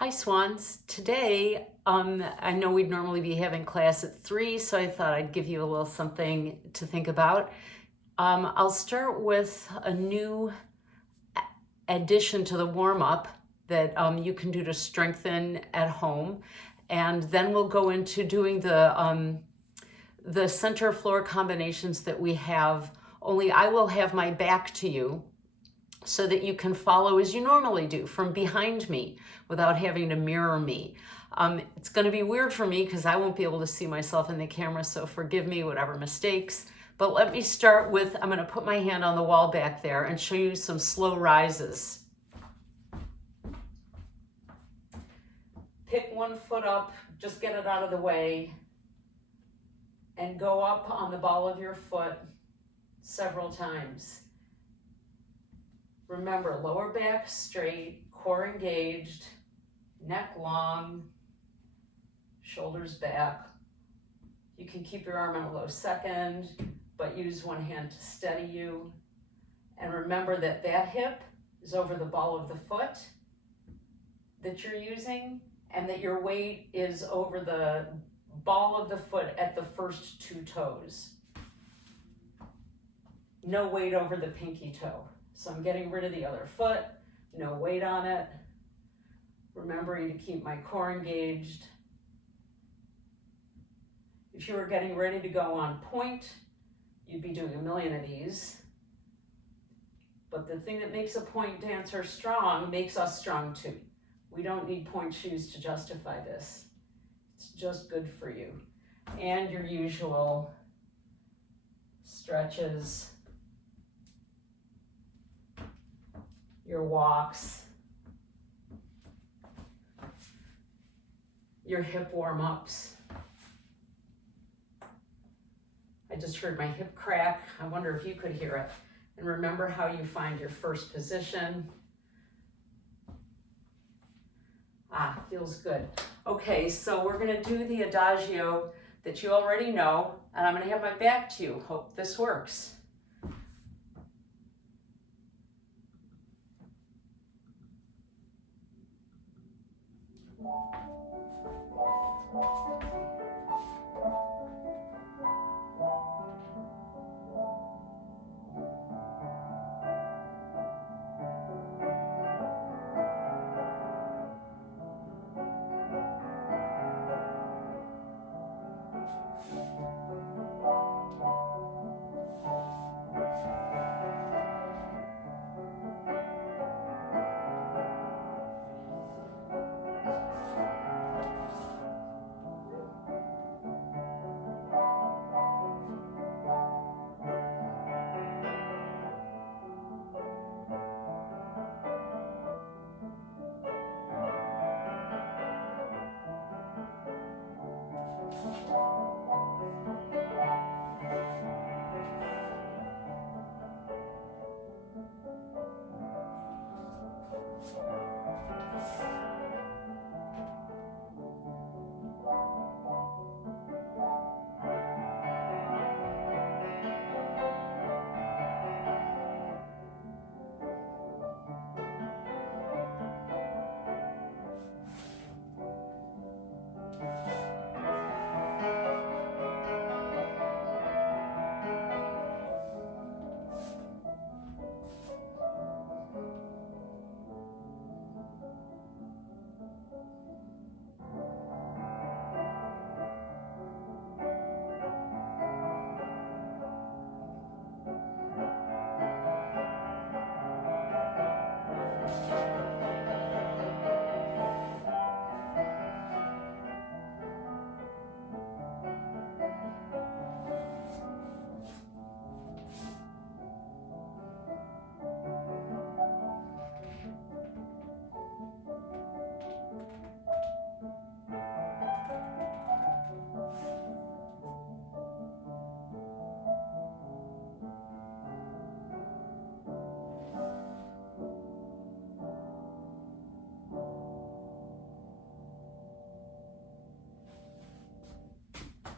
Hi Swans. Today, I know we'd normally be having class at 3, so I thought I'd give you a little something to think about. I'll start with a new addition to the warm-up that you can do to strengthen at home. And then we'll go into doing the center floor combinations that we have, only I will have my back to you, so that you can follow as you normally do from behind me without having to mirror me. It's going to be weird for me because I won't be able to see myself in the camera, so forgive me whatever mistakes. But let me start with, I'm going to put my hand on the wall back there and show you some slow rises. Pick one foot up, just get it out of the way, and go up on the ball of your foot several times. Remember, lower back straight, core engaged, neck long, shoulders back. You can keep your arm on a low second, but use one hand to steady you. And remember that that hip is over the ball of the foot that you're using, and that your weight is over the ball of the foot at the first two toes. No weight over the pinky toe. So I'm getting rid of the other foot, no weight on it. Remembering to keep my core engaged. If you were getting ready to go on point, you'd be doing a million of these. But the thing that makes a point dancer strong makes us strong too. We don't need point shoes to justify this. It's just good for you. And your usual stretches, your walks, your hip warm-ups. I just heard my hip crack. I wonder if you could hear it. And remember how you find your first position. Feels good. Okay, so we're gonna do the adagio that you already know, and I'm gonna have my back to you. Hope this works.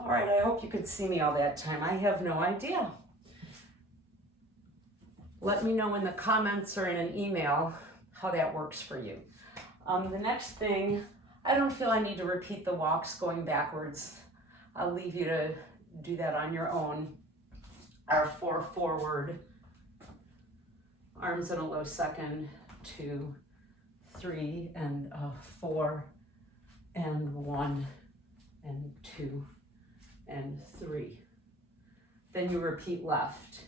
All right, I hope you could see me all that time. I have no idea. Let me know in the comments or in an email how that works for you. The next thing, I don't feel I need to repeat the walks going backwards. I'll leave you to do that on your own. Our 4 forward, arms in a low second, 2, 3, and 4, and 1, and 2, and 3. Then you repeat left.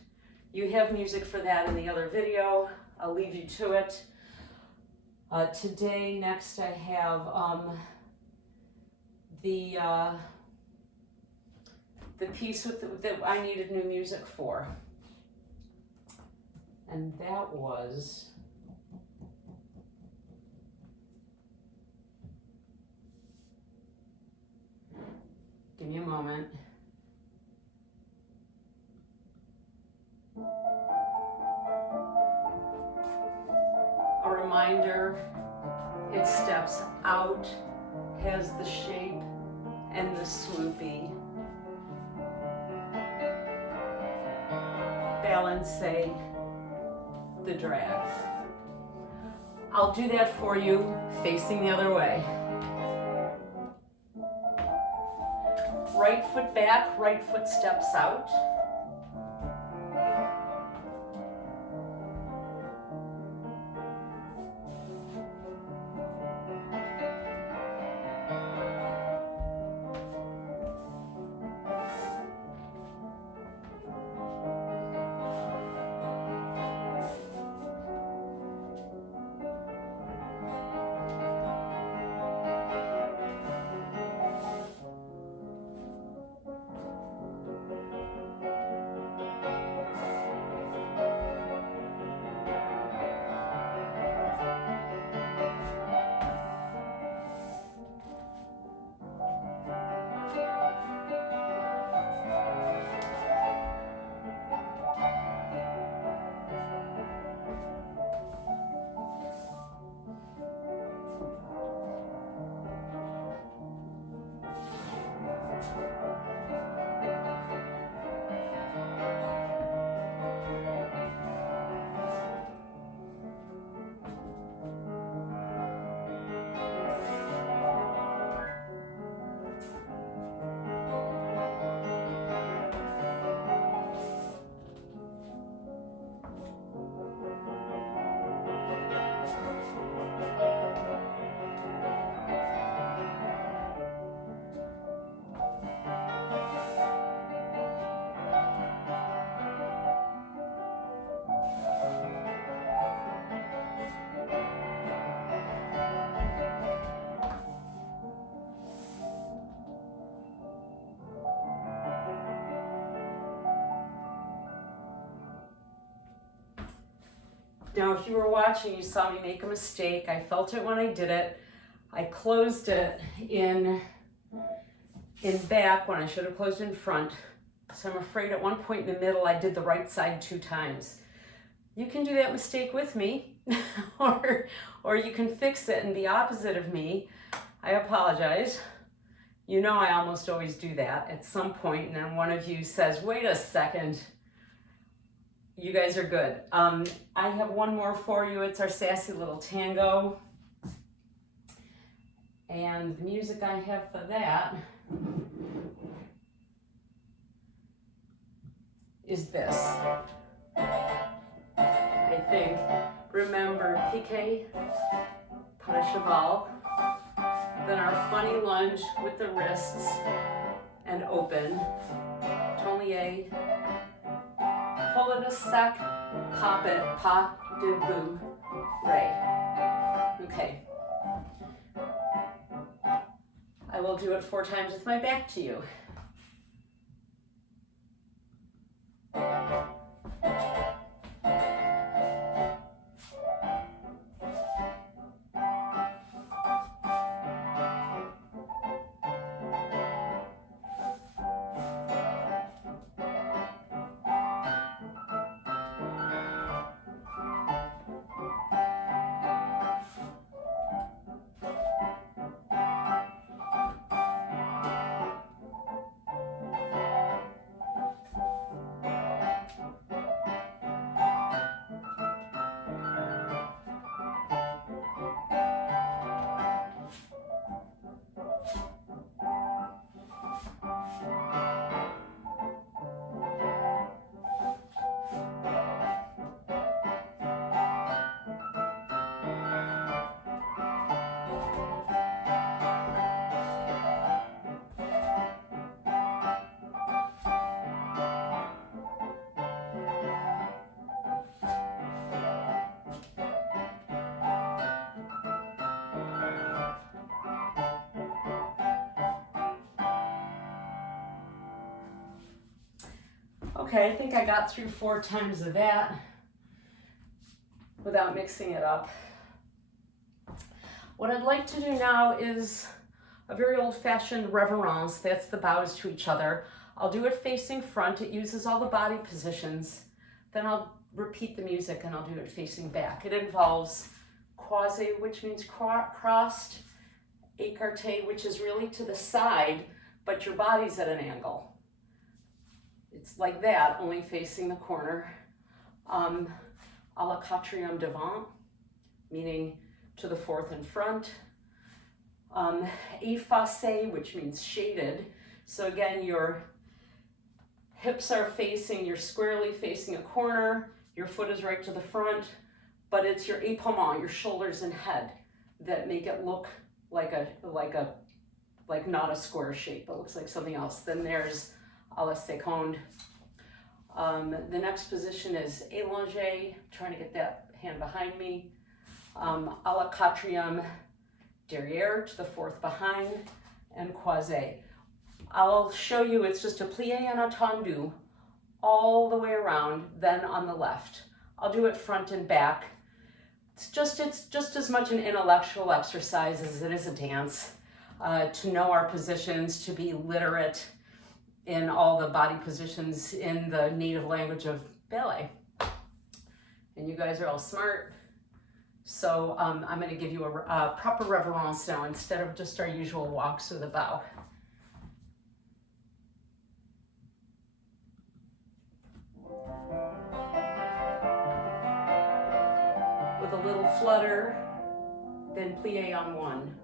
You have music for that in the other video. I'll leave you to it. Today, next I have the piece that I needed new music for. And that was give me a moment. A reminder, it steps out, has the shape and the swoopie. Balance, the drag. I'll do that for you facing the other way. Right foot back, right foot steps out. Now, if you were watching, you saw me make a mistake. I felt it when I did it. I closed it in back when I should have closed in front. So I'm afraid at one point in the middle, I did the right side 2 times. You can do that mistake with me, or you can fix it and be opposite of me. I apologize. You know I almost always do that at some point, and then one of you says, wait a second. You guys are good. I have one more for you. It's our sassy little tango. And the music I have for that is this. I think, remember, piqué, pas de cheval, then our funny lunge with the wrists and open, tolier, pull it a sec, cop it, pas de bout, ray. Okay. I will do it 4 times with my back to you. Okay, I think I got through 4 times of that without mixing it up. What I'd like to do now is a very old-fashioned reverence. That's the bows to each other. I'll do it facing front. It uses all the body positions. Then I'll repeat the music and I'll do it facing back. It involves croisé, which means crossed, écarté, which is really to the side, but your body's at an angle. It's like that, only facing the corner. À la quatrième devant, meaning to the fourth in front. Effacé, which means shaded. So again, your hips are facing, you're squarely facing a corner, your foot is right to the front, but it's your épaulement, your shoulders and head, that make it look like not a square shape, but looks like something else. Then there's à la seconde. The next position is allongé, trying to get that hand behind me. À la quatrième derrière, to the fourth behind, and croisé. I'll show you, it's just a plié and a tendu all the way around, then on the left. I'll do it front and back. It's just as much an intellectual exercise as it is a dance, to know our positions, to be literate in all the body positions in the native language of ballet. And you guys are all smart. So I'm going to give you a proper reverence now instead of just our usual walks with a bow. With a little flutter, then plié on one.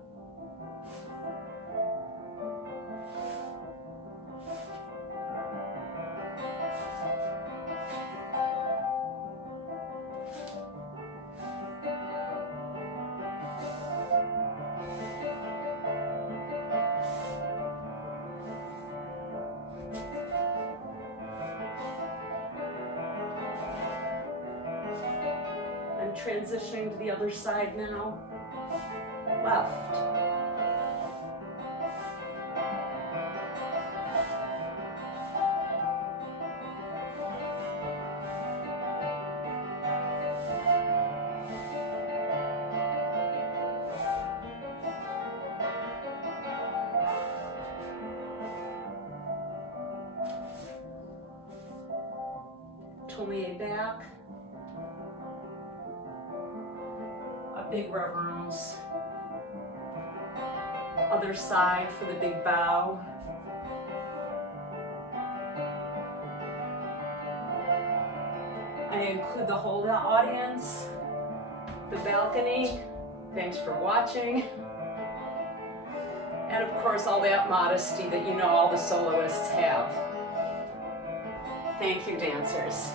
Transitioning to the other side now. Left. Tournier back. Big reverence. Other side for the big bow. I include the whole audience, the balcony. Thanks for watching. And of course, all that modesty that you know all the soloists have. Thank you, dancers.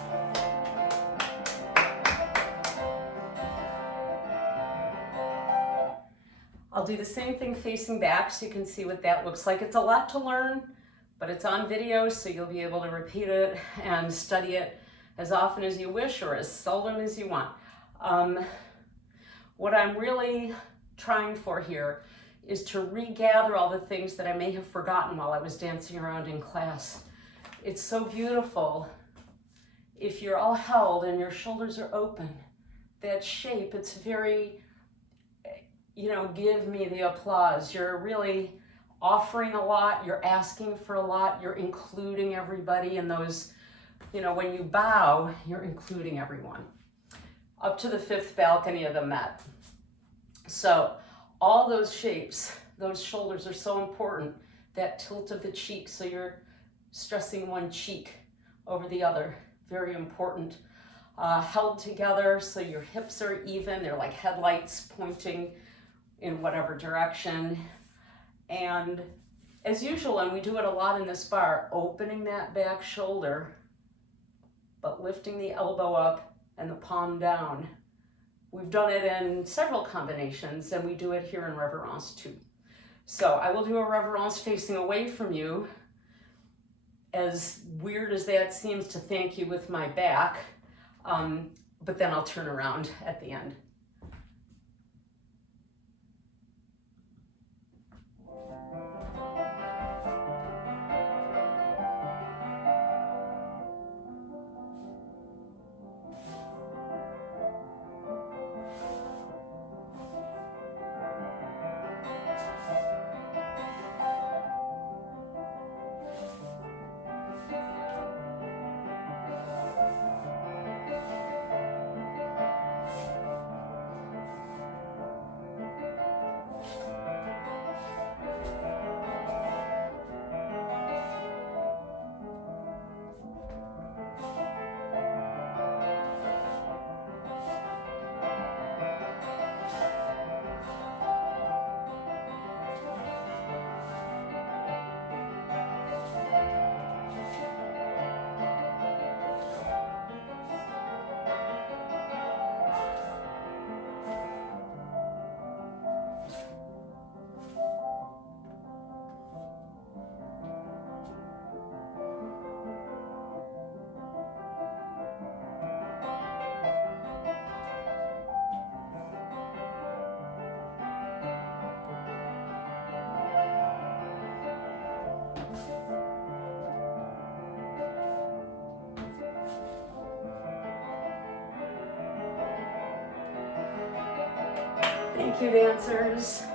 I'll do the same thing facing back so you can see what that looks like. It's a lot to learn, but it's on video, so you'll be able to repeat it and study it as often as you wish or as seldom as you want. What I'm really trying for here is to regather all the things that I may have forgotten while I was dancing around in class. It's so beautiful if you're all held and your shoulders are open. That shape, it's very, you know, give me the applause. You're really offering a lot, you're asking for a lot, you're including everybody in those, you know, when you bow, you're including everyone. Up to the fifth balcony of the Met. So all those shapes, those shoulders are so important. That tilt of the cheek, so you're stressing one cheek over the other, very important. Held together so your hips are even, they're like headlights pointing in whatever direction. And as usual, and we do it a lot in this bar, opening that back shoulder, but lifting the elbow up and the palm down. We've done it in several combinations, and we do it here in reverence too. So I will do a reverence facing away from you, as weird as that seems to thank you with my back, but then I'll turn around at the end. Thank you, dancers.